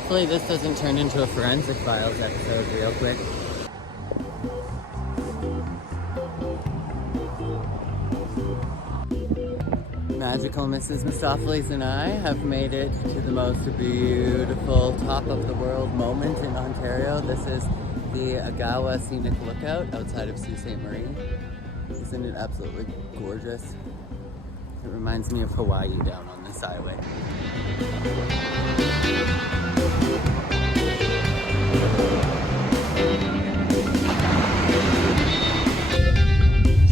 Hopefully this doesn't turn into a Forensic Files episode real quick. Magical Mrs. Mistopheles and I have made it to the most beautiful top of the world moment in Ontario. This is the Agawa Scenic Lookout outside of Sault Ste. Marie. Isn't it absolutely gorgeous? It reminds me of Hawaii down on this highway.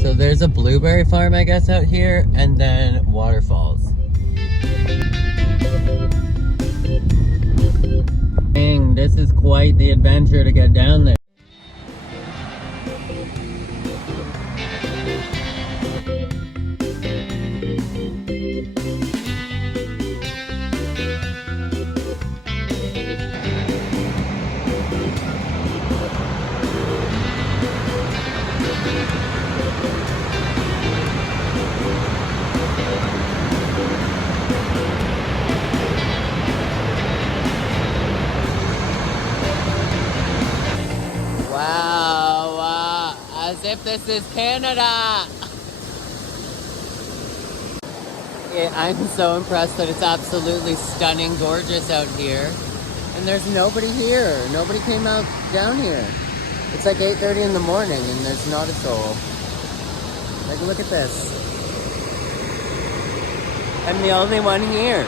So there's a blueberry farm, I guess, out here, and then waterfalls. Dang, this is quite the adventure to get down there. As if this is Canada. I'm so impressed that it's absolutely stunning, gorgeous out here. And there's nobody here. Nobody came out down here. It's like 8:30 in the morning and there's not a soul. Like, look at this. I'm the only one here.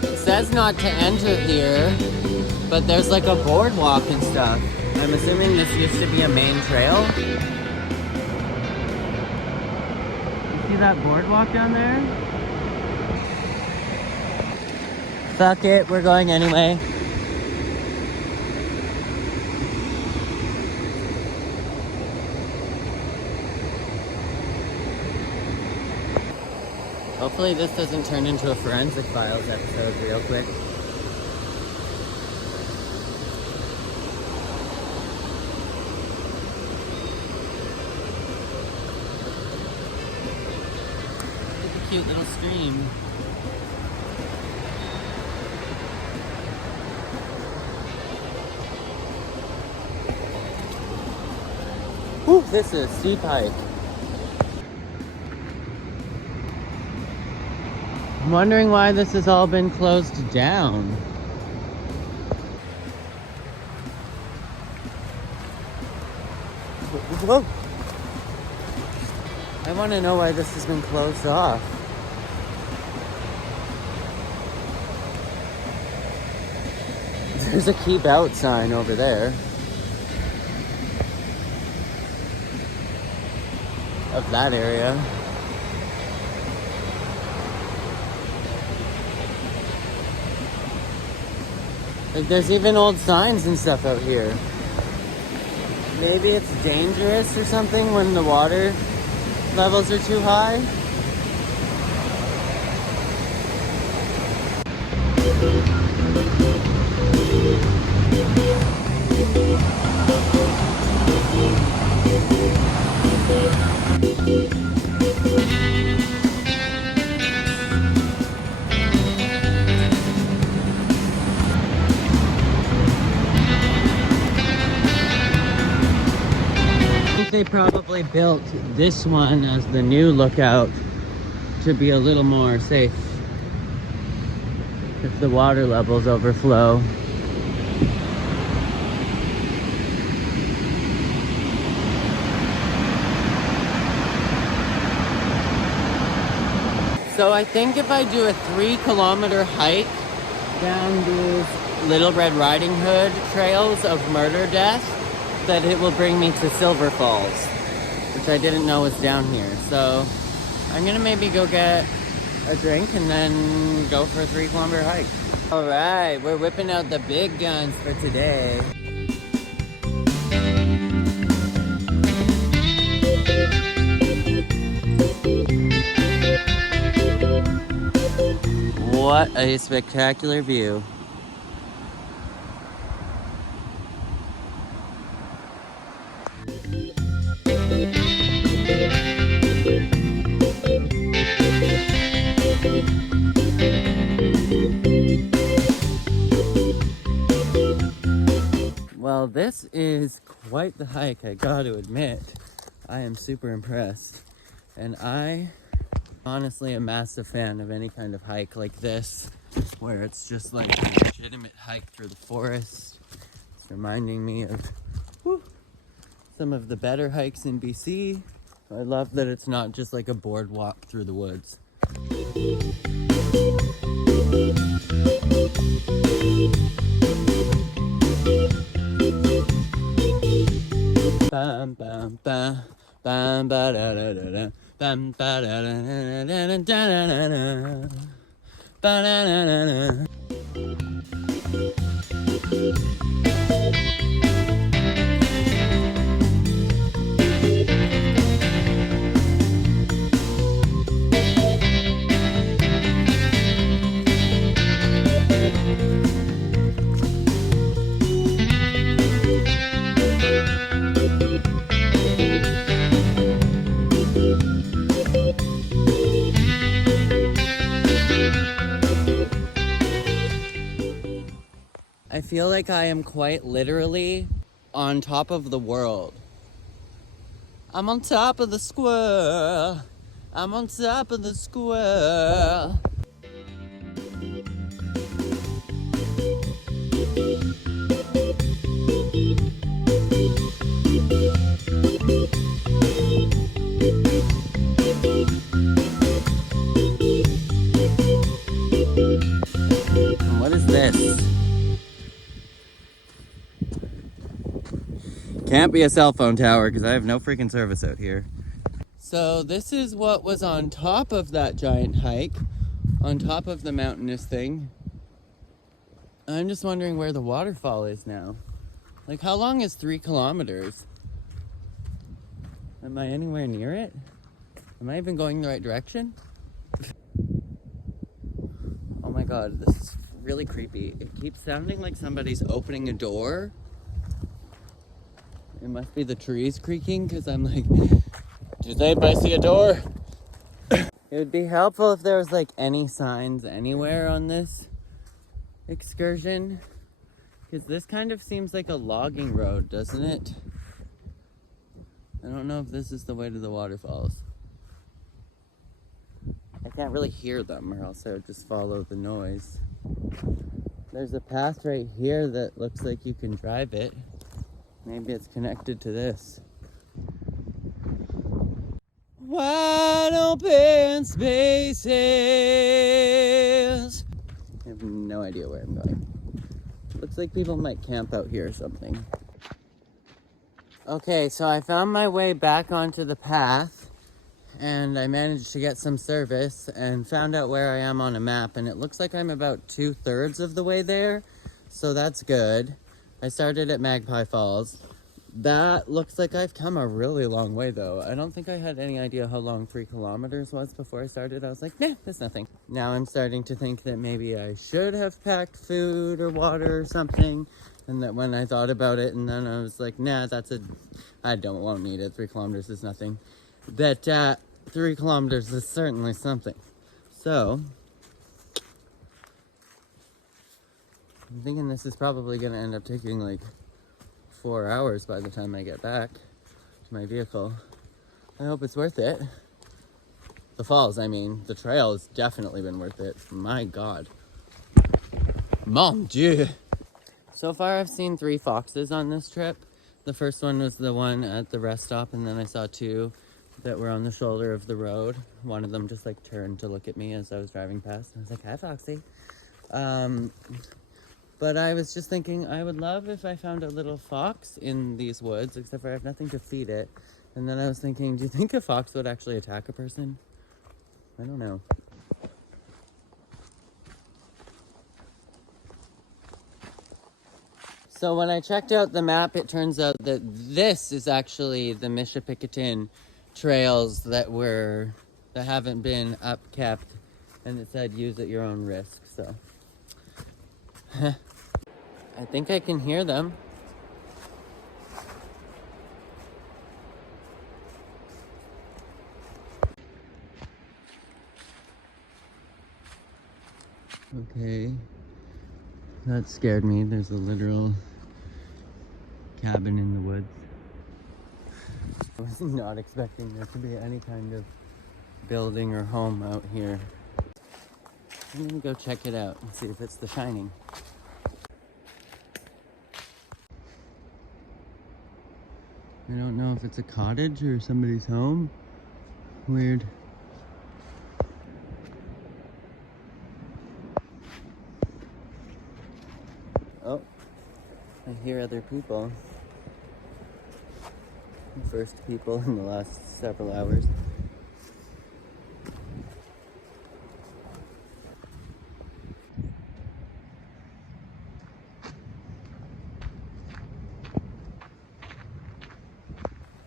It says not to enter here, but there's like a boardwalk and stuff. I'm assuming this used to be a main trail. You see that boardwalk down there? Fuck it, we're going anyway. Hopefully this doesn't turn into a Forensic Files episode real quick. Look at the cute little stream. Whew, this is a steep hike. I'm wondering why this has all been closed down. Whoa! I want to know why this has been closed off. There's a keep out sign over there. Of that area. Like, there's even old signs and stuff out here. Maybe it's dangerous or something when the water levels are too high. They probably built this one as the new lookout to be a little more safe if the water levels overflow. So I think if I do a 3-kilometer hike down these Little Red Riding Hood trails of murder death, that it will bring me to Silver Falls, which I didn't know was down here. So I'm gonna maybe go get a drink and then go for a 3-kilometer hike. All right, we're whipping out the big guns for today. What a spectacular view. Well, this is quite the hike, I gotta admit. I am super impressed. And I honestly a massive fan of any kind of hike like this, where it's just like a legitimate hike through the forest. It's reminding me of some of the better hikes in BC. I love that it's not just like a boardwalk through the woods. Bam bam bam bam ba da da da da bam ba da da da da da da da ba da da da da. I feel like I am quite literally on top of the world. I'm on top of the square. I'm on top of the square. What is this? Can't be a cell phone tower because I have no freaking service out here. So this is what was on top of that giant hike, on top of the mountainous thing. I'm just wondering where the waterfall is now. Like, how long is 3 kilometers? Am I anywhere near it? Am I even going the right direction? Oh my god, this is really creepy. It keeps sounding like somebody's opening a door. It must be the trees creaking because I'm like, does anybody see a door? It would be helpful if there was like any signs anywhere on this excursion, because this kind of seems like a logging road, doesn't it? I don't know if this is the way to the waterfalls. I can't really hear them, or else I would just follow the noise. There's a path right here that looks like you can drive it. Maybe it's connected to this. Wide open spaces. I have no idea where I'm going. Looks like people might camp out here or something. Okay, so I found my way back onto the path, and I managed to get some service and found out where I am on a map, and it looks like I'm about 2/3 of the way there, so that's good. I started at Magpie Falls. That looks like I've come a really long way though. I don't think I had any idea how long 3 kilometers was before I started. I was like, nah, that's nothing. Now I'm starting to think that maybe I should have packed food or water or something. And that when I thought about it, and then I was like, nah, I won't need it. 3 kilometers is nothing. That 3 kilometers is certainly something. So I'm thinking this is probably gonna end up taking like 4 hours by the time I get back to my vehicle. I hope it's worth it. The falls, I mean, the trail has definitely been worth it. My god. Mon Dieu. So far I've seen 3 foxes on this trip. The first one was the one at the rest stop, and then I saw 2 that were on the shoulder of the road. One of them just like turned to look at me as I was driving past. I was like, hi Foxy. But I was just thinking I would love if I found a little fox in these woods, except for I have nothing to feed it. And then I was thinking, do you think a fox would actually attack a person? I don't know. So when I checked out the map, it turns out that this is actually the Michipicoten trails that haven't been upkept, and it said use at your own risk. So I think I can hear them. Okay, that scared me. There's a literal cabin in the woods. I was not expecting there to be any kind of building or home out here. I'm gonna go check it out and see if it's The Shining. I don't know if it's a cottage or somebody's home. Weird. Oh, I hear other people. First people in the last several hours.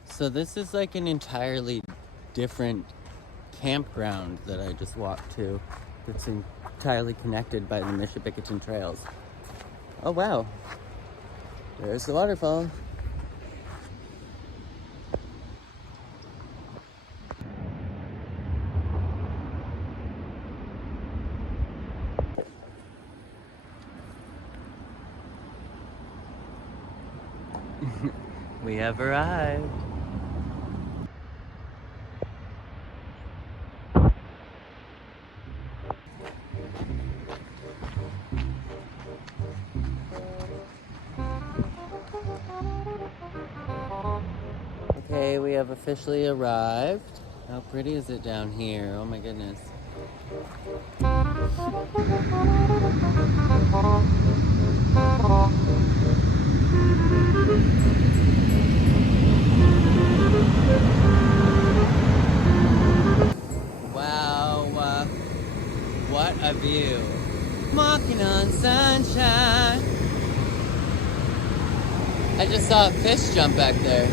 So this is like an entirely different campground that I just walked to. It's entirely connected by the Michipicoten trails. Oh wow, there's the waterfall. We have arrived. Okay, we have officially arrived. How pretty is it down here? Oh my goodness. Wow, what a view. Walking on sunshine. I just saw a fish jump back there.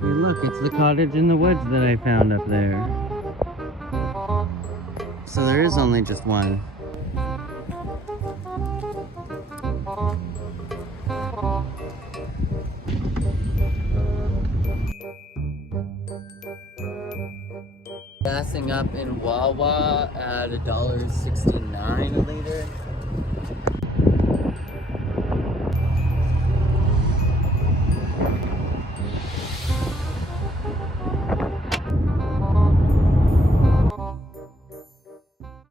Hey look, it's the cottage in the woods that I found up there. So there is only just one. Gassing up in Wawa at $1.69 a liter.